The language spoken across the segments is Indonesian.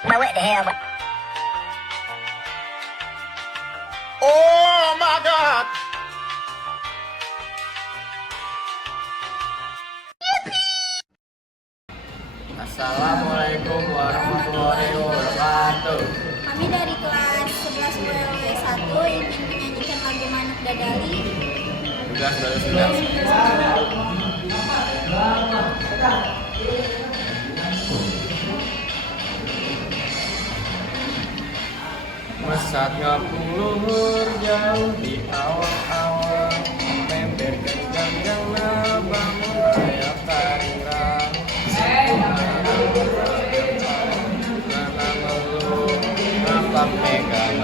Now what the hell? Oh my God! Assalamualaikum warahmatullahi wabarakatuh. Kami dari kelas 11 WW 1 ingin menyanyikan lagu Manuk Dadali. Sudah. Mesatnya luhur jauh di awal-awal, memberkan gandangna bangun raya karirang. Nana ngeluh, nampak megang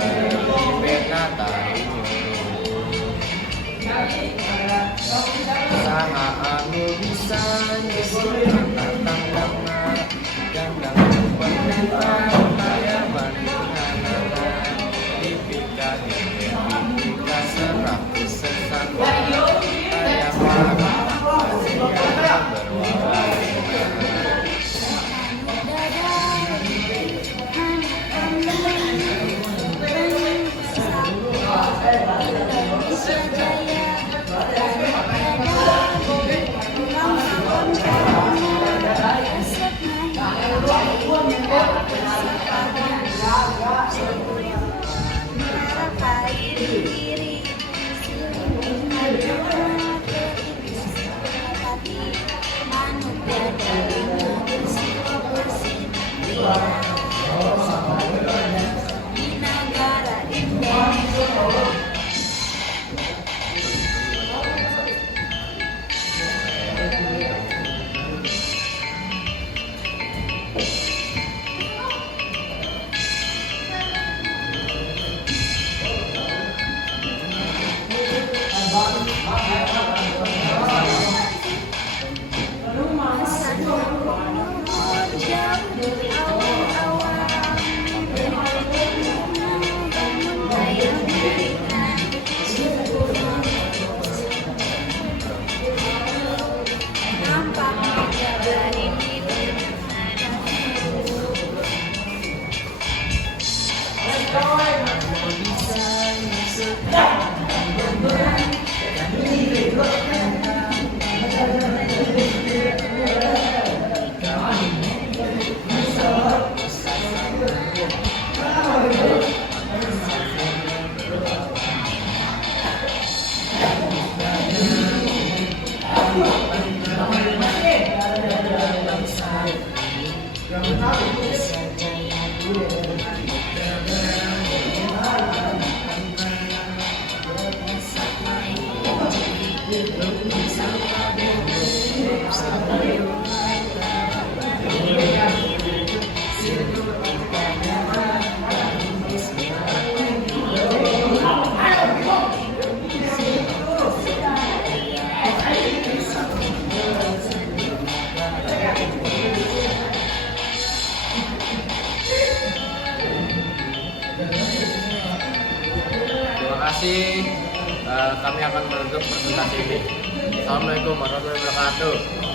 libet natari Saha anu bisa nyusul tandangna, gandang penentang kaya bandinganana. Dipika seratus sesan kaya masih berwarna. Terima kasih. Kami akan menutup presentasi ini. Assalamualaikum warahmatullahi wabarakatuh.